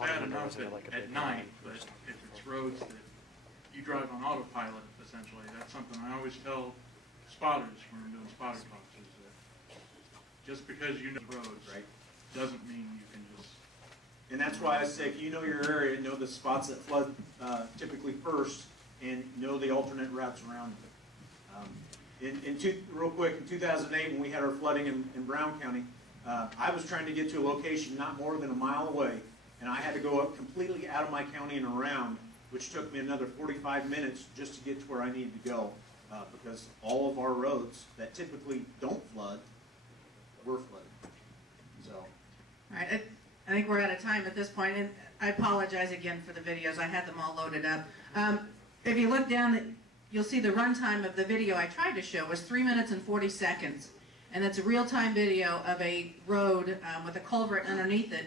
bad enough at night, but if it's roads that you drive on autopilot, essentially, that's something I always tell spotters when I'm doing spotter talks, is that just because you know the roads, right, doesn't mean you can just... And that's why I say, if you know your area, know the spots that flood typically first, and know the alternate routes around it. Real quick, in 2008, when we had our flooding in Brown County, I was trying to get to a location not more than a mile away, and I had to go up completely out of my county and around, which took me another 45 minutes just to get to where I needed to go, because all of our roads that typically don't flood were flooded. So. All right, I think we're out of time at this point, and I apologize again for the videos. I had them all loaded up. If you look down, you'll see the runtime of the video I tried to show was 3 minutes and 40 seconds. And it's a real-time video of a road with a culvert underneath it.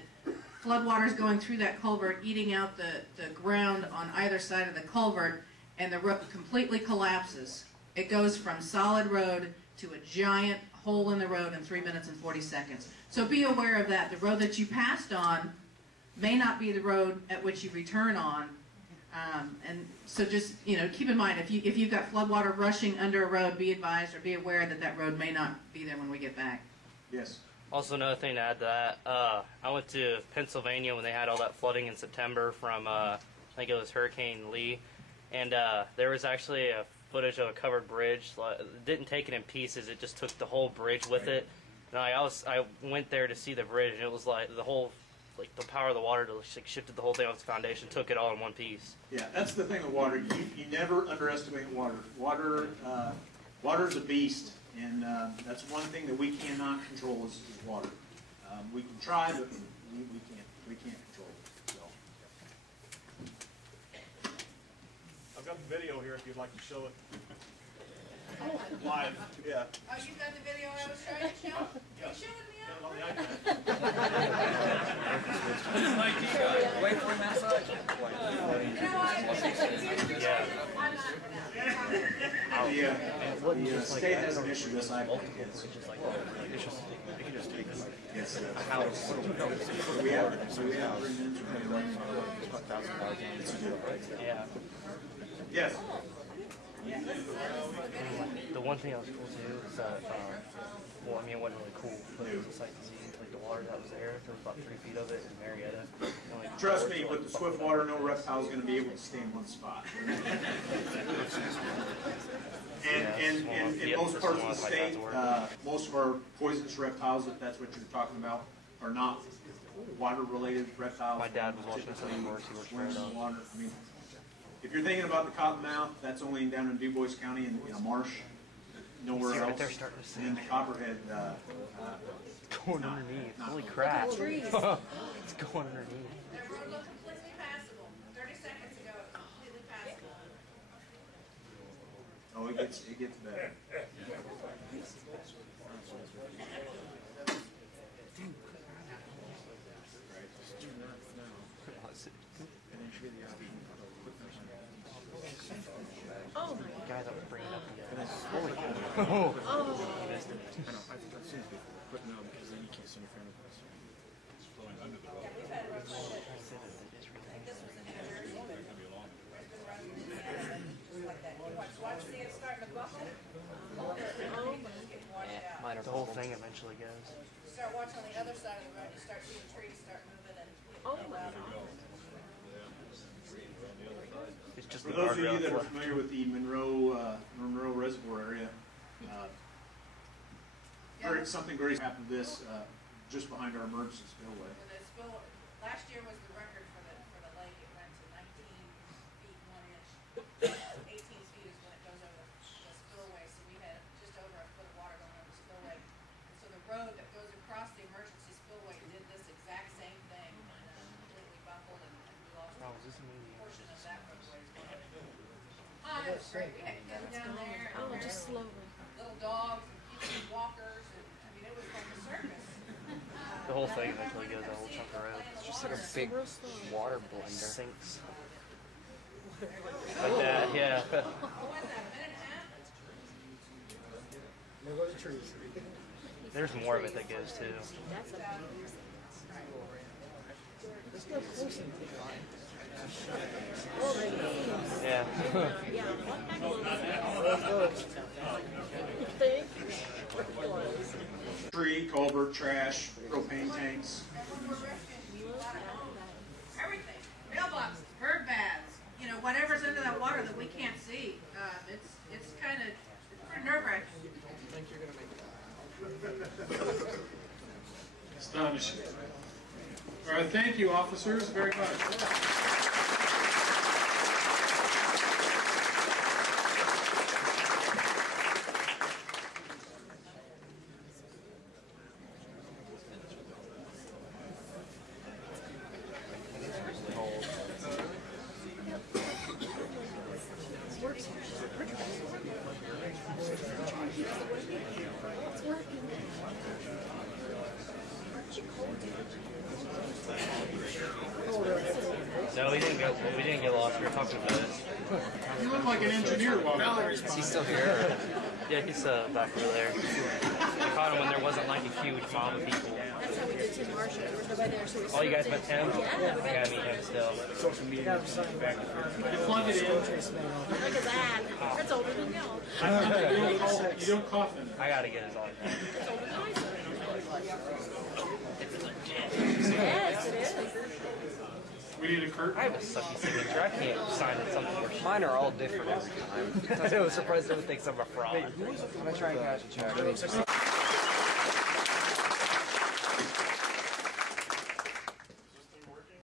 Floodwaters going through that culvert, eating out the ground on either side of the culvert, and the road completely collapses. It goes from solid road to a giant hole in the road in 3 minutes and 40 seconds. So be aware of that. The road that you passed on may not be the road at which you return on. And so just, keep in mind, if you've got floodwater rushing under a road, be advised or be aware that that road may not be there when we get back. Yes. Also, another thing to add to that, I went to Pennsylvania when they had all that flooding in September from, I think it was Hurricane Lee, and there was actually a footage of a covered bridge. It didn't take it in pieces, it just took the whole bridge with it. And I went there to see the bridge, and it was like the whole, the power of the water shifted the whole thing off its foundation, took it all in one piece. Yeah, that's the thing with water. You never underestimate water. Water is a beast, and that's one thing that we cannot control is water. We can try, but we can't control it. So. I've got the video here if you'd like to show it. Live, yeah. Oh, you got the video I was trying to show? Are you showing me up? On the iPad. Wait for him outside. The state hasn't issued this iPad yet. You can just take it. Yes. We have Yeah. Yes. The one thing that was cool too is that, well, I mean, it wasn't really cool, but it was a sight to see. The water that was there was about 3 feet of it in Marietta. Trust me, with the swift water, no reptile is going to be able to stay in one spot. And in most parts of the state, most of our poisonous reptiles, if that's what you're talking about, are not water-related reptiles. My dad was watching something worse. He was in water. I mean, if you're thinking about the cottonmouth, that's only down in Du Bois County in a marsh, nowhere else. Right there starting to sink. And then the copperhead. Going underneath. Holy crap. It's going underneath. That road looked completely passable. 30 seconds ago, it was completely passable. Oh, it gets better. Oh my guys, I was bringing up the holy cow. Oh. You missed it. I know, I've seen this before, but no, because then you can't see your family. It's flowing under the road. Yeah, we've had roads like this. This was in New Jersey. Like that. Watch, see it starting to buckle. Yeah, the whole thing eventually goes. You start watching on the other side of the road, you start seeing trees start moving and it's just for those of you that are familiar with the Monroe Reservoir area, something very happened to this just behind our emergency spillway. Last year was the record for the lake. It went to 19 feet 1 inch. 18 feet is when it goes over the spillway. So we had just over a foot of water going over the spillway. And so the road that goes across the emergency spillway did this exact same thing and completely buckled and we lost a portion of that roadway. Oh, it was great. We had kids down there. Oh, just slowly. Little dogs and people and walkers. And, I mean, it was like a circus. The whole thing eventually goes a whole chunk of road. It's just like a big water blender. Sinks. Like that, yeah. What was that, a minute and a half? There go the trees. There's more of it that goes too. That's amazing. Yeah. Tree, culvert, trash, propane tanks. Everything. Mailboxes, bird baths, you know, whatever's into that water that we can't see. It's kind of, it's pretty nerve-wracking. Astonishing. All right, thank you, officers, very much. No, we didn't get lost. We were talking about it. You look like an engineer walking. Is he still here? Yeah, he's back over there. We caught him when there wasn't like a huge mob of people. That's how we did Tim Marshall. There was nobody there, so we Oh, you guys met Tim? Yeah. I gotta meet him still. Social media. Plug it in. Look at that. That's older than y'all. You don't cough in it. I gotta get his autograph. That's older than I said. Yes, it is. We need a curtain. I have a sucky signature. I can't sign it something for Mine are all different every time. I was surprised everyone thinks I'm a fraud. I'm gonna try and cash a check.